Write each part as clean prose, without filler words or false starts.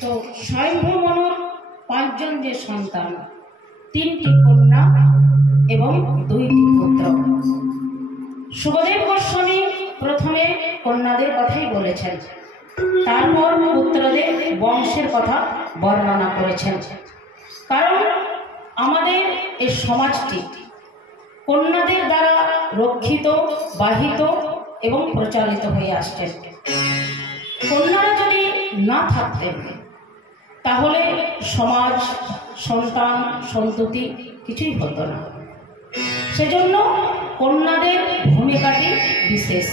তো স্বয়ম্ভু মনুর 5 জন যে সন্তান, 3টি কন্যা এবং 2টি পুত্র। সুখদেব গোস্বামী প্রথমে কন্যাদের কথাই বলেছেন, তারপর পুত্রদের বংশের কথা বর্ণনা করেছেন। কারণ আমাদের এই সমাজটি কন্যাদের দ্বারা রক্ষিত, বাহিত এবং প্রচালিত হয়ে আসছে। কন্যারা যদি না থাকতেন তাহলে সমাজ, সন্তান, সন্ততি কিছুই হতো না। সেজন্য কন্যাদের ভূমিকাটি বিশেষ।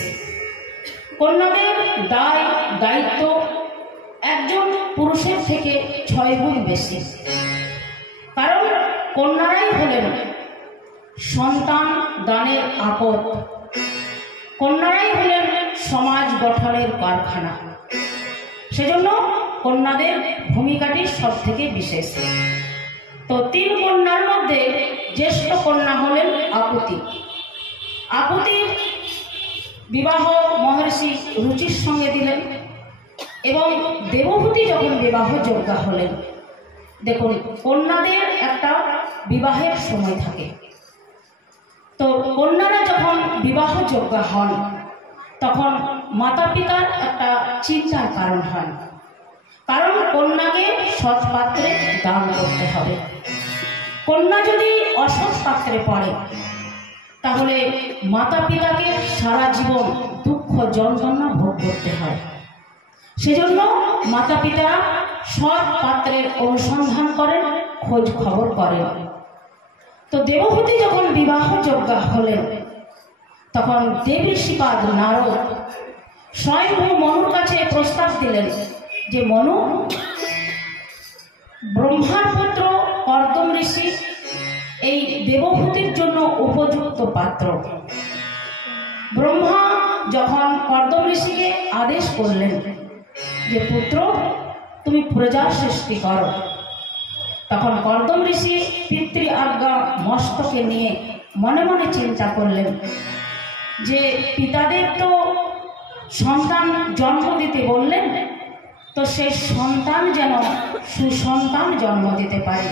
কন্যাদের দায় দায়িত্ব একজন পুরুষের থেকে 6 গুণ বেশি। কারণ কন্যারাই হলেন সন্তান দানের আপদ, কন্যারাই হলেন সমাজ গঠনের কারখানা। সেজন্য কন্যাদের ভূমিকাটি সব থেকে বিশেষ। তো 3 কন্যার মধ্যে জ্যেষ্ঠ কন্যা হলেন আকুতি। আকুতির বিবাহ মহর্ষি রুচির সঙ্গে দিলেন এবং দেবহূতি যখন বিবাহযোগ্যা হলেন। দেখুন, কন্যাদের একটা বিবাহের সময় থাকে। তো কন্যারা যখন বিবাহযোগ্যা হন তখন মাতা পিতার একটা চিন্তার কারণ হয়। কারণ কন্যাকে সৎ পাত্রে দান করতে হবে। কন্যা যদি অসৎ পাত্রে পড়ে তাহলে মাতা পিতাকে সারা জীবন দুঃখ যন্ত্রণা ভোগ করতে হয়। সেজন্য মাতা পিতারা সৎ পাত্রের অনুসন্ধান করেন, খোঁজ খবর করেন। তো দেবহূতি যখন বিবাহযোগ্যা হলেন তখন দেবঋষিপাদ নারদ স্বয়ম্ভু মনুর কাছে প্রস্তাব দিলেন যে মনু, ব্রহ্মার পুত্র কর্দম ঋষি এই দেবহূতির জন্য উপযুক্ত পাত্র। ব্রহ্মা যখন কর্দম ঋষিকে আদেশ করলেন যে পুত্র তুমি প্রজা সৃষ্টি করো, তখন কর্দম ঋষি পিতৃ আজ্ঞা মস্তকে নিয়ে মনে মনে চিন্তা করলেন যে পিতাদের তো সন্তান জন্ম দিতে বললেন, তো সেই সন্তান যেন সুসন্তান জন্ম দিতে পারে।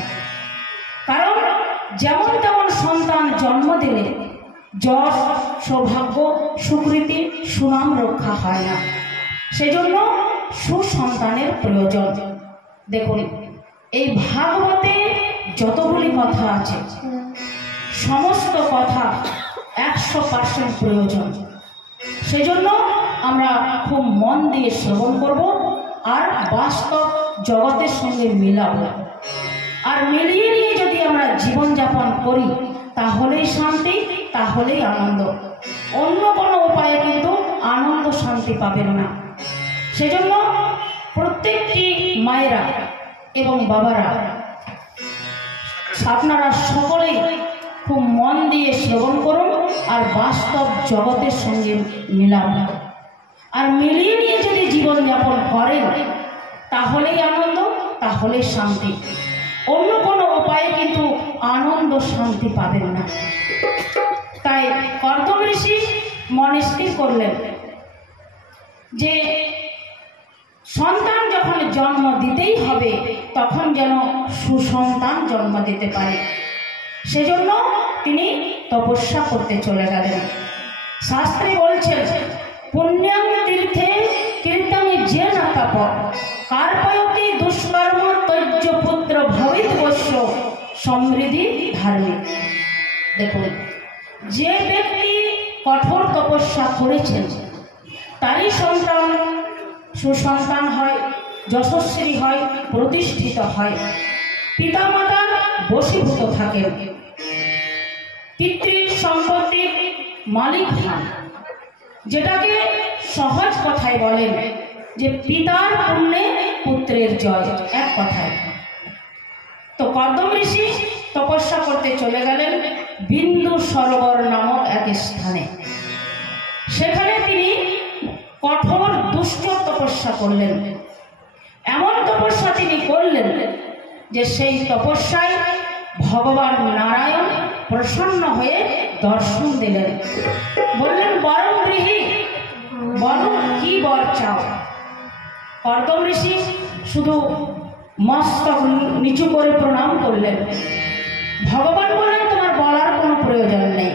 কারণ যেমন তেমন সন্তান জন্ম দিলে যশ, সৌভাগ্য, সুকৃতি, সুনাম রক্ষা হয় না। সেজন্য সুসন্তানের প্রয়োজন। দেখুন, এই ভাগবতে যতগুলি কথা আছে সমস্ত কথা 100% প্রয়োজন। সেজন্য আমরা খুব মন দিয়ে শ্রবণ করব আর বাস্তব জগতের সঙ্গে মিলাবো। আর মিলিয়ে নিয়ে যদি আমরা জীবনযাপন করি তাহলেই শান্তি, তাহলেই আনন্দ। অন্য কোনো উপায়ে কিন্তু আনন্দ শান্তি পাবেন না। সেজন্য প্রত্যেকটি মায়েরা এবং বাবারা আপনারা সকলেই খুব মন দিয়ে শ্রবণ করুন আর বাস্তব জগতের সঙ্গে মিলান। আর মিলিয়ে নিয়ে যদি জীবনযাপন করেন তাহলেই আনন্দ, তাহলেই শান্তি। অন্য কোনো উপায়ে কিন্তু আনন্দ শান্তি পাবেন না। তাই কর্দম ঋষি মনে স্থির করলেন যে সন্তান যখন জন্ম দিতেই হবে তখন যেন সুসন্তান জন্ম দিতে পারে। সেজন্য তিনি তপস্যা করতে চলে গেলেন। শাস্ত্রে বলছেন, পুণ্যাং তীর্থে কীর্তনে যে না তাপ কার্পয়তি দুষ্কর্ম তৈর্য পুত্র ভবিত বস্য সমৃদ্ধি ধার্মিক। দেখুন, যে ব্যক্তি কঠোর তপস্যা করেছেন তারই সন্তান সুসন্তান হয়, যশস্বী হয়, প্রতিষ্ঠিত হয়, পিতামাতা বশীভূত থাকেন, পিতৃ সম্পত্তির মালিক হন। যেটাকে সহজ কথায় বলেন যে পিতার পুণ্যে পুত্রের জয়, এক কথায়। তো কর্দম ঋষি তপস্যা করতে চলে গেলেন বিন্দু সরোবর নামক এক স্থানে। সেখানে তিনি কঠোর দুষ্ট তপস্যা করলেন। এমন তপস্যা তিনি করলেন যে সেই তপস্যায় ভগবান নারায়ণ প্রসন্ন হয়ে দর্শন দিলেন। বললেন, বরং গৃহী চাও? কর্দম ঋষি শুধু মস্তক নিচু করে প্রণাম করলেন। ভগবান বললেন, তোমার বলার কোনো প্রয়োজন নেই,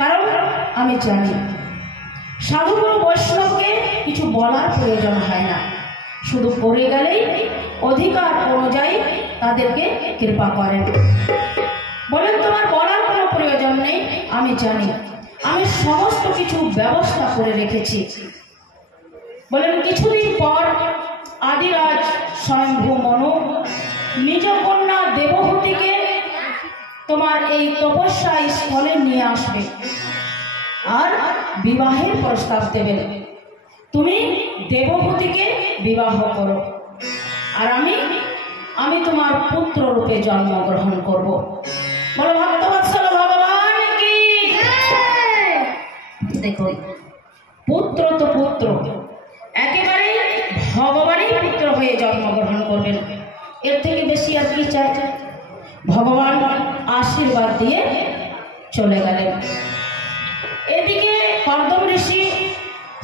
কারণ আমি জানি সাধুগুরু বৈষ্ণবকে কিছু বলার প্রয়োজন হয় না, শুধু পড়ে গেলেই অধিকার অনুযায়ী তাদেরকে কৃপা করেন। বলেন, তোমার বলার কোনো প্রয়োজন নেই, আমি জানি, আমি সমস্ত কিছু ব্যবস্থা করে রেখেছি। বলেন, কিছুদিন পর আদিরাজ স্বয়ংভূ মনু নিজ কন্যা দেবহূতিকে তোমার এই তপস্যা স্থলে নিয়ে আসবে আর বিবাহের প্রস্তাব দেবেন। তুমি দেবহূতিকে বিবাহ করো, আর আমি তোমার পুত্র রূপে জন্মগ্রহণ করব। বলো ভক্তবৎসল ভগবান কি। দেখো, পুত্র তো পুত্র, একেবারে ভগবানই পুত্র হয়ে জন্মগ্রহণ করবেন, এর থেকে বেশি আর কি চাই? ভগবান আশীর্বাদ দিয়ে চলে গেলেন। এদিকে কর্দম ঋষি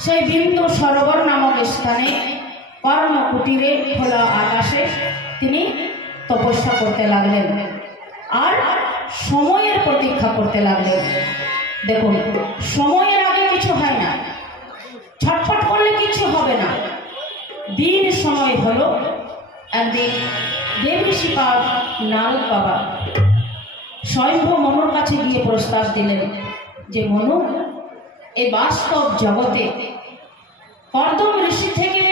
সেই বিন্দু সরোবর নামক স্থানে কর্ণকুটিরে খোলা আকাশে তিনি তপস্যা করতে লাগলেন আর সময়ের প্রতীক্ষা করতে লাগলেন। দেখুন, সময়ের আগে কিছু হয় না, ছটফট করলে কিছু হবে না। দিন সময় হলো। একদিন দেবঋষিপাদ নারদ বাবা স্বয়ংভূ মনুর কাছে গিয়ে প্রস্তাব দিলেন যে, মনু, এই বাস্তব জগতে কর্দম ঋষি থেকে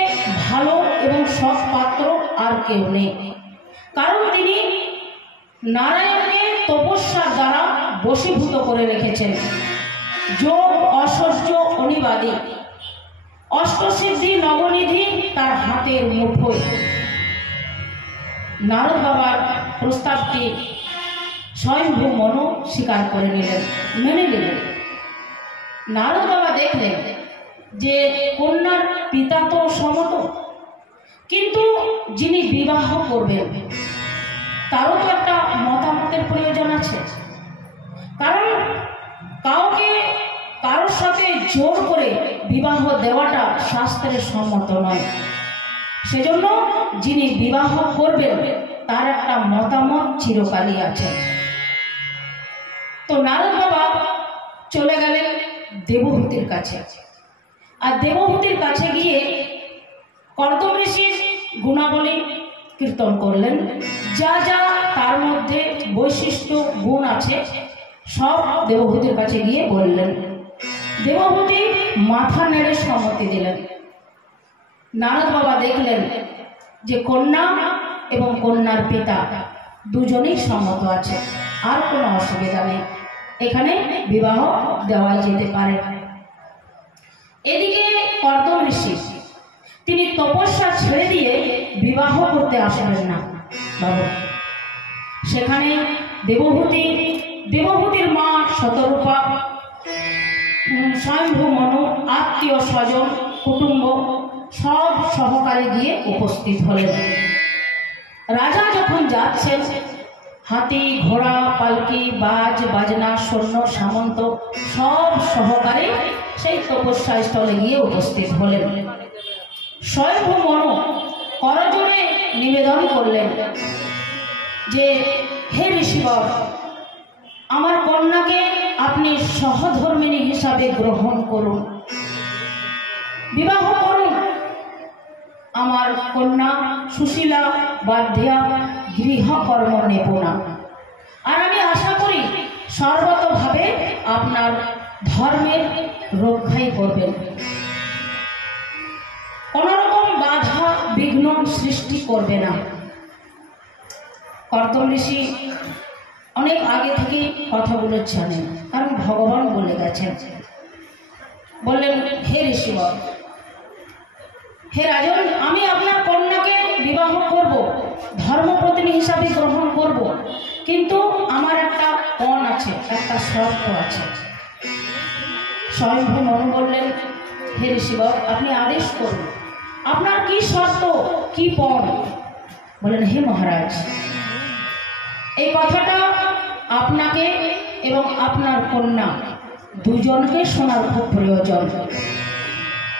ভালো এবং সৎ পাত্র আর কেউ নেই, কারণ তিনি নারায়ণকে তপস্যার দ্বারা বশীভূত করে রেখেছেন। যোগ অসহ্য অনিবাদী, অষ্টসিদ্ধি নবনিধি তার হাতের মুঠোয়। নারদ বাবার প্রস্তাবটি স্বয়ংভূ মনু স্বীকার করে নিলেন, মেনে নিলেন। নারদ বাবা দেখলেন যে কন্যার পিতা তো সমত, কিন্তু যিনি বিবাহ করবেন তারও তো একটা মতামতের প্রয়োজন আছে, কারণ কারোর সাথে জোর করে বিবাহ দেওয়াটা শাস্ত্রের সম্মত নয়। সেজন্য যিনি বিবাহ করবেন তার একটা মতামত চিরকালই আছে। তো নারদ বাবা চলে গেলেন দেবহূতির কাছে, আর দেবহূতির কাছে গিয়ে কর্দম ঋষির গুণাবলী কীর্তন করলেন। যা যা তার মধ্যে বৈশিষ্ট্য গুণ আছে সব দেবহূতির কাছে গিয়ে বললেন। দেবহূতি মাথা নেড়ে সম্মতি দিলেন। নারদ বাবা দেখলেন যে কন্যা এবং কন্যার পিতা দুজনেই সম্মত আছে, আর কোনো অসুবিধা নেই, এখানে বিবাহ দেওয়া যেতে পারে। এদিকে কর্দম ঋষি তিনি তপস্যা ছেড়ে দিয়ে বিবাহ করতে আসবেন না বাবু। সেখানে দেবহূতির মা শতরূপা, স্বয়ংভূ মনু, আত্মীয় স্বজন, কুটুম্ব সব সহকারে গিয়ে উপস্থিত হলেন। রাজা যখন যাচ্ছেন, হাতি ঘোড়া পালকি বাজ বাজনা সৈন্য সামন্ত সব সহকারে সেই তপস্যা স্থলে গিয়ে উপস্থিত হলেন। স্বয়ংভূ মনু করজোড়ে নিবেদন করলেন যে, হে ঋষিবর, আমার কন্যাকে আপনি সহধর্মিণী হিসাবে গ্রহণ করুন, বিবাহ করুন। আমার কন্যা সুশীলা, বাধ্যা, গৃহকর্ম নিপুণা, আর আমি আশা করি সর্বতভাবে আপনার ধর্মের রক্ষাই করবেন, কোনোরকম বাধা বিঘ্ন সৃষ্টি করবে না। কর্দম ঋষি অনেক আগে থেকে কথাগুলো জানেন, কারণ ভগবান বলে গেছেন। বললেন, হে ঋষিবর, হে রাজন, আমি আপনার কন্যাকে বিবাহ করব, ধর্মপত্নী হিসাবে গ্রহণ করব, কিন্তু আমার একটা পণ আছে, একটা শর্ত আছে। স্বয়ংভূ মনু বললেন, হে ঋষিবর, আপনি আদেশ করুন, আপনার কি শর্ত, কি পণ? বলেন, হে মহারাজ, এই কথাটা আপনাকে এবং আপনার কন্যা দুজনকে শোনার খুব প্রয়োজন,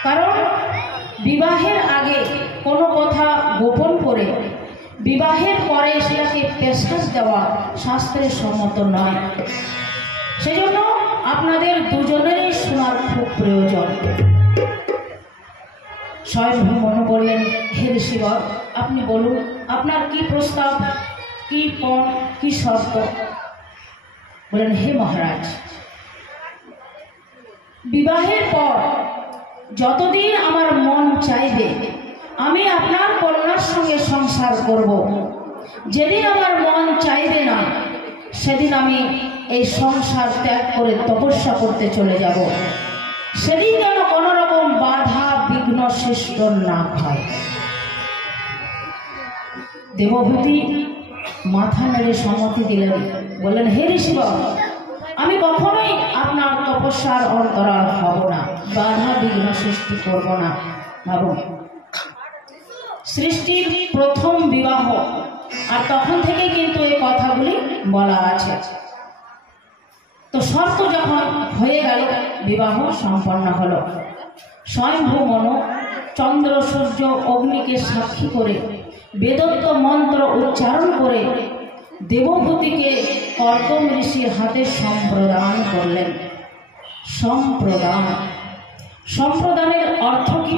কারণ বিবাহের আগে কোনো কথা গোপন করে বিবাহের পরে সেটাকে পেশাস দেওয়া শাস্ত্রের সম্মত নয়। সেজন্য আপনাদের দুজনেরই শোনার খুব প্রয়োজন। স্বয়ংভূ মনু বললেন, হে ঋষিবর, আপনি বলুন আপনার কি প্রস্তাব, কি পণ, কি শর্ত। বলেন, হে মহারাজ, বিবাহের পর যতদিন আমার মন চাইবে আমি আপনার কন্যার সঙ্গে সংসার করব। যেদিন আমার মন চাইবে না সেদিন আমি এই সংসার ত্যাগ করে তপস্যা করতে চলে যাব। সেদিন যেন কোনো রকম বাধা বিঘ্ন সৃষ্ট না হয়। দেবভূতি মাথা নেড়ে সম্মতি দিলেন। বললেন, হে ঋষিবর, আমি কখনোই আপনার তপস্যার অন্তরাল হব না, বাধা বিঘ্ন সৃষ্টি করব না। ভাবুন, সৃষ্টির প্রথম বিবাহ, আর তখন থেকে কিন্তু এই কথাগুলি বলা আছে। তো শর্ত যখন হয়ে গেল, বিবাহ সম্পন্ন হলো। স্বয়ংভূ মনু চন্দ্র সূর্য অগ্নিকে সাক্ষী করে বেদত্ত মন্ত্র উচ্চারণ করে দেবভূতিকে কর্দম ঋষির হাতে সম্প্রদান করলেন। সম্প্রদানের অর্থ কি?